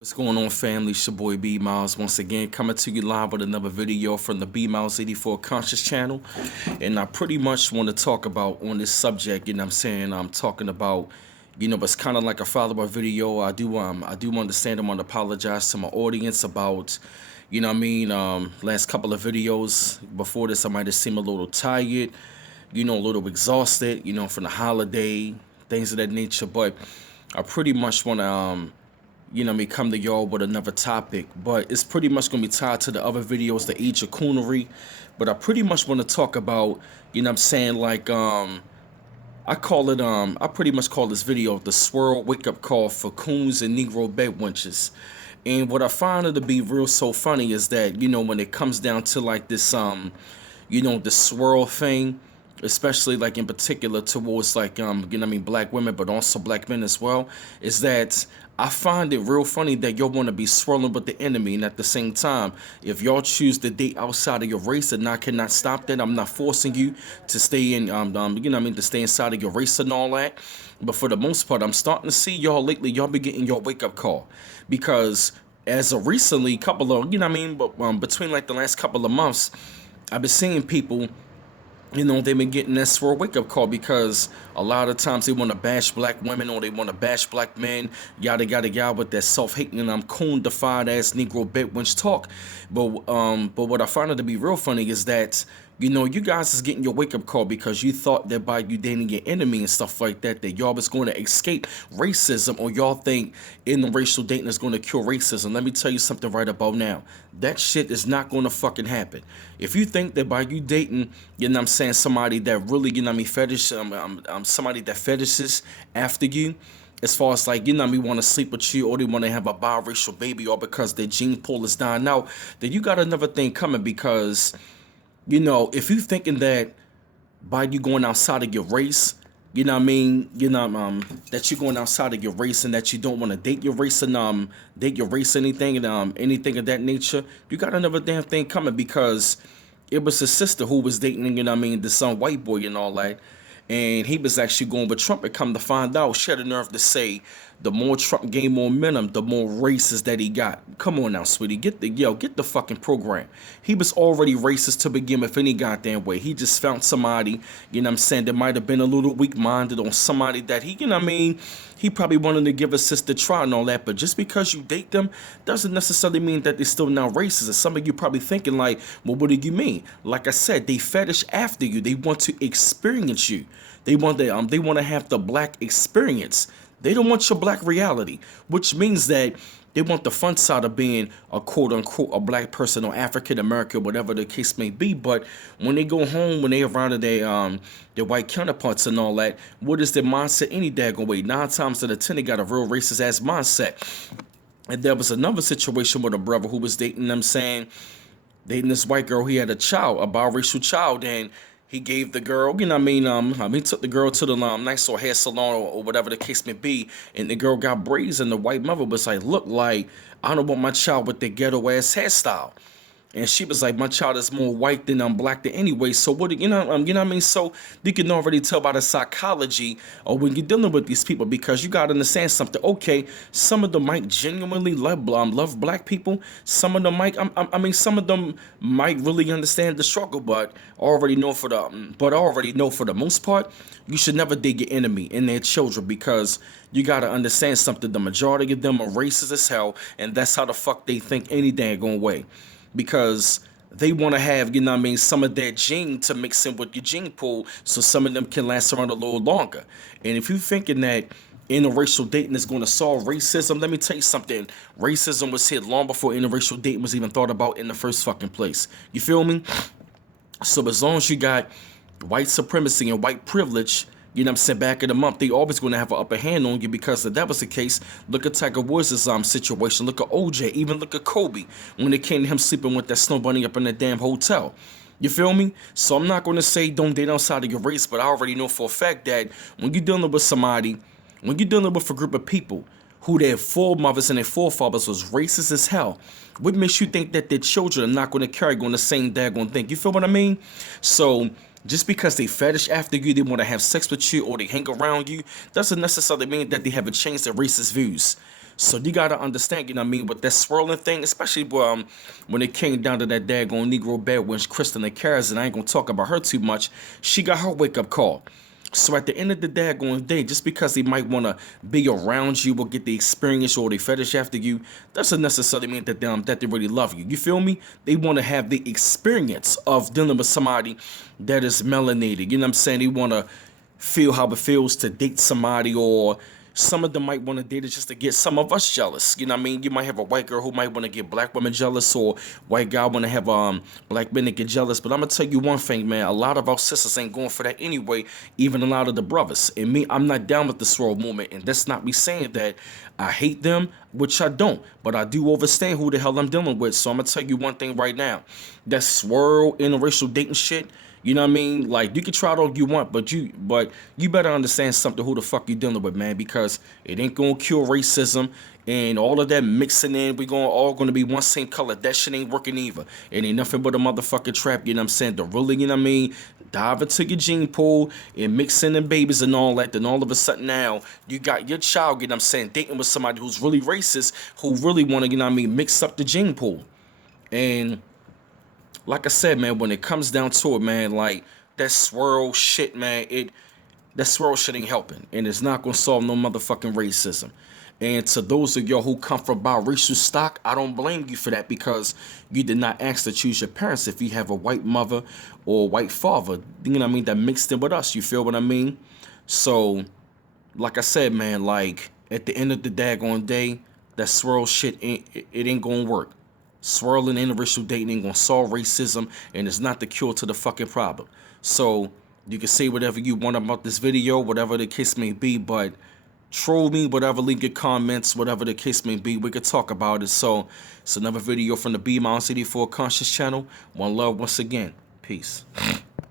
What's going on, family? It's your boy B Miles once again coming to you live with another video from the B Miles 84 Conscious channel. And I pretty much want to talk about on this subject, I'm saying I'm talking about, it's kind of like a follow-up video. I do understand. I want to apologize to my audience about, last couple of videos before this I might have seemed a little tired, a little exhausted, from the holiday, things of that nature. But I pretty much want to come to y'all with another topic, but it's pretty much gonna be tied to the other videos, the age of coonery. But I pretty much want to talk about, I pretty much call this video the swirl wake up call for coons and Negro bedwenches. And what I find it to be real so funny is that, when it comes down to like this, the swirl thing, especially like in particular towards like black women, but also black men as well, is that I find it real funny that y'all want to be swirling with the enemy, and at the same time, if y'all choose to date outside of your race, and I cannot stop that. I'm not forcing you to stay in to stay inside of your race and all that. But for the most part, I'm starting to see y'all lately, y'all be getting your wake up call, because as of recently, couple of between like the last couple of months, I've been seeing people, they've been getting that swirl wake up call, because a lot of times they want to bash black women or they want to bash black men, yada yada yada, with that self-hating and coon defied ass Negro bedwench talk. But what I find it to be real funny is that, you guys is getting your wake up call because you thought that by you dating your enemy and stuff like that, that y'all was going to escape racism, or y'all think interracial dating is going to cure racism. Let me tell you something right about now. That shit is not going to fucking happen. If you think that by you dating, somebody that really, somebody that fetishes after you, as far as like, want to sleep with you, or they want to have a biracial baby, or because their gene pool is dying out, then you got another thing coming. Because if you thinking that by you going outside of your race, that you're going outside of your race and that you don't want to date your race and anything and anything of that nature, you got another damn thing coming. Because it was his sister who was dating, the son white boy and all that. And he was actually going with Trump, and come to find out, she had the nerve to say the more Trump gained momentum, the more racist that he got. Come on now, sweetie. Get the fucking program. He was already racist to begin with any goddamn way. He just found somebody, that might have been a little weak-minded, on somebody that he probably wanted to give a sister a try and all that. But just because you date them doesn't necessarily mean that they're still now racist. And some of you probably thinking like, well, what do you mean? Like I said, they fetish after you. They want to experience you. They want to have the black experience. They don't want your black reality, which means that they want the fun side of being a quote unquote a black person, or African American, whatever the case may be. But when they go home, when they around their white counterparts and all that, what is their mindset any daggone way? 9 times out of 10, they got a real racist ass mindset. And there was another situation with a brother who was dating dating this white girl. He had a child, a biracial child, and he gave the girl, he took the girl to the nice little hair salon, or whatever the case may be, and the girl got braids, and the white mother was like, look, like, I don't want my child with the ghetto ass hairstyle. And she was like, my child is more white than black than anyway. So what So you can already tell by the psychology, or when you're dealing with these people, because you gotta understand something. Okay, some of them might genuinely love black people. Some of them some of them might really understand the struggle. But I already know for the most part, you should never date your enemy and their children, because you gotta understand something. The majority of them are racist as hell, and that's how the fuck they think any daggone way. Because they want to have, some of that gene to mix in with your gene pool, so some of them can last around a little longer. And if you're thinking that interracial dating is going to solve racism, let me tell you something. Racism was here long before interracial dating was even thought about in the first fucking place. You feel me? So as long as you got white supremacy and white privilege, back in the month, they always going to have an upper hand on you. Because if that was the case, look at Tiger Woods' situation. Look at OJ. Even look at Kobe, when it came to him sleeping with that snow bunny up in that damn hotel. You feel me? So I'm not going to say don't date outside of your race, but I already know for a fact that when you're dealing with somebody, when you're dealing with a group of people who their foremothers and their forefathers was racist as hell, what makes you think that their children are not going to carry on the same daggone thing? You feel what I mean? So just because they fetish after you, they want to have sex with you, or they hang around you, doesn't necessarily mean that they haven't changed their racist views. So you gotta understand, you know what I mean, with that swirling thing, especially when it came down to that daggone Negro bed when Kristen and Karas, and I ain't gonna talk about her too much. She got her wake up call. So at the end of the daggone day, just because they might want to be around you or get the experience or they fetish after you, doesn't necessarily mean that they really love you. You feel me? They want to have the experience of dealing with somebody that is melanated. You know what I'm saying? They want to feel how it feels to date somebody, or some of them might want to date it just to get some of us jealous. You know what I mean? You might have a white girl who might want to get black women jealous, or white guy want to have black men that get jealous. But I'm gonna tell you one thing, man. A lot of our sisters ain't going for that anyway. Even a lot of the brothers. And me, I'm not down with the swirl movement, and that's not me saying that I hate them, which I don't. But I do understand who the hell I'm dealing with. So I'm gonna tell you one thing right now. That swirl interracial dating shit. You know what I mean? Like, you can try it all you want, but you better understand something, who the fuck you dealing with, man, because it ain't gonna cure racism and all of that mixing in. We all gonna be one same color. That shit ain't working either. It ain't nothing but a motherfucking trap, you know what I'm saying? To really, you know what I mean, dive into your gene pool and mix in them babies and all that, then all of a sudden now you got your child, you know what I'm saying, dating with somebody who's really racist, who really wanna, you know what I mean, mix up the gene pool. And like I said, man, when it comes down to it, man, like that swirl shit, man, that swirl shit ain't helping, and it's not gonna solve no motherfucking racism. And to those of y'all who come from biracial stock, I don't blame you for that, because you did not ask to choose your parents. If you have a white mother or a white father, you know what I mean, that mixed in with us, you feel what I mean? So, like I said, man, like at the end of the daggone day, that swirl shit it ain't gonna work. Swirling interracial dating ain't gonna solve racism, and it's not the cure to the fucking problem. So you can say whatever you want about this video, whatever the case may be, but troll me, whatever, leave your comments, whatever the case may be, we could talk about it. So it's another video from the B Mountain City 4 Conscious channel. One love once again. Peace.